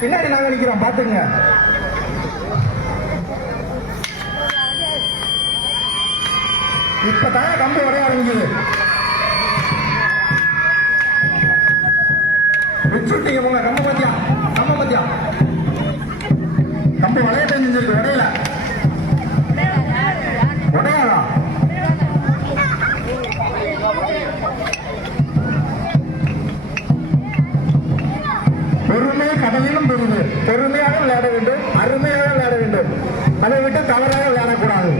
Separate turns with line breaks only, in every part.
பின்னாடி நாங்க நிக்கிறோம் பாத்துங்க இப்பதான் கம்பி உடைய ஆரம்பிக்குது பெருமை கடலிலும் பெருமையாக விளையாட வேண்டும் அருமையாக விளையாட வேண்டும். அதை விட்டு தவறாக விளையாடக்கூடாது.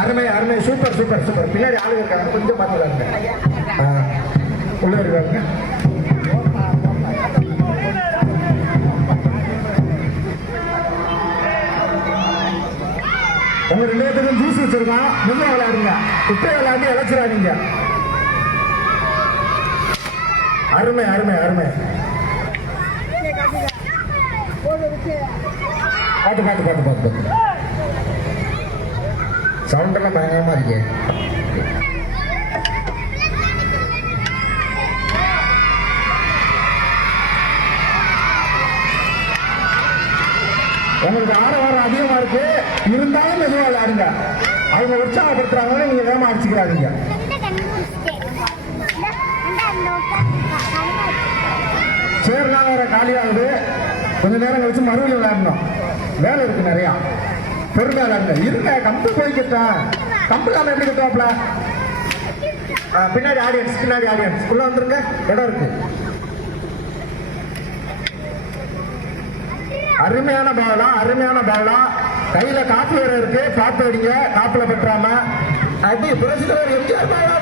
அருமை அருமை. Super super super. பின்னாடி ஆளு இருக்காங்க. கொஞ்சம் பார்த்து விளையாடுங்க. உள்ள இருக்காங்க. உங்க ரெண்டு ஜூஸ் வச்சிருக்கோம் முன்ன விளையாடுங்க. இப்ப விளையாண்டு இழைச்சிடாதீங்க அருமை அருமை அருமை. பாட்டு பாட்டு பாட்டு பாட்டு பாட்டு சவுண்ட் எல்லாம் பயங்கரமா இருக்கே. உங்களுக்கு ஆரவாரம் அதிகமா இருக்கு. இருந்தாலும் மெதுவா விளையாடுங்க. அவங்க உற்சாகப்படுத்துறாங்கன்னு நீங்க வேகமா அடிச்சுக்கிறாதீங்க. சேர்லாம் வேற காலியாகுது. கொஞ்ச நேரம் கழிச்சு மறுபடியும் விளையாடணும். வேலை இருக்கு நிறையா. பெருமை விளையாடுங்க இருங்க கம்பு போய் கட்டேன் கம்பு காம எப்படி கட்டுவாப்ல பின்னாடி ஆடியன்ஸ் பின்னாடி ஆடியன்ஸ் உள்ள வந்துருங்க. இடம் இருக்கு. அருமையான பாவலா அருமையான பாவலா கையில காப்பு வேற இருக்கு. பார்த்து அடிங்க. காப்புல பெற்றாம. அடி பிரசிடர் எம்ஜிஆர் பாவலா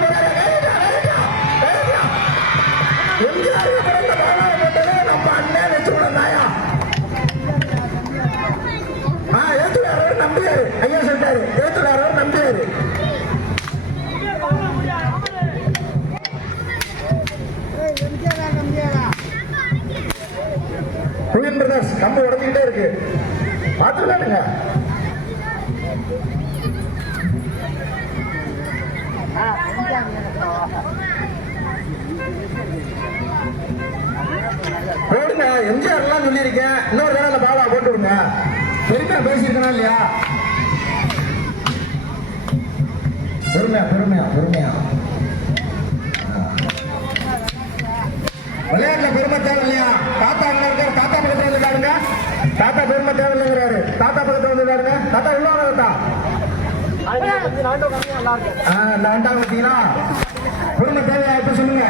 ஐயா சொல்லிட்டாரு ஏத்துறாரு நம்பியாரு குயின் பிரதர்ஸ் கம்பு உடஞ்சிக்கிட்டே இருக்கு. பார்த்துருக்கானுங்க போடுங்க எம்ஜிஆர் எல்லாம் சொல்லியிருக்கேன். இன்னொரு தடவை பாபா போட்டு விடுங்க பெருமையா பேசியிருக்கனா இல்லையா? பெருமையா பெருமையா பெருமையா. விளையாட்டுல பெருமை தேவை இல்லையா தாத்தா அங்க இருக்காரு? தாத்தா பக்கத்துல வந்து பாருங்க தாத்தா பெருமை தேவை இல்லைங்கிறாரு தாத்தா பக்கத்துல வந்து பாருங்க தாத்தா உள்ள இந்த ஆண்டாங்க பார்த்தீங்களா? பெருமை தேவையா? இப்ப சொல்லுங்க?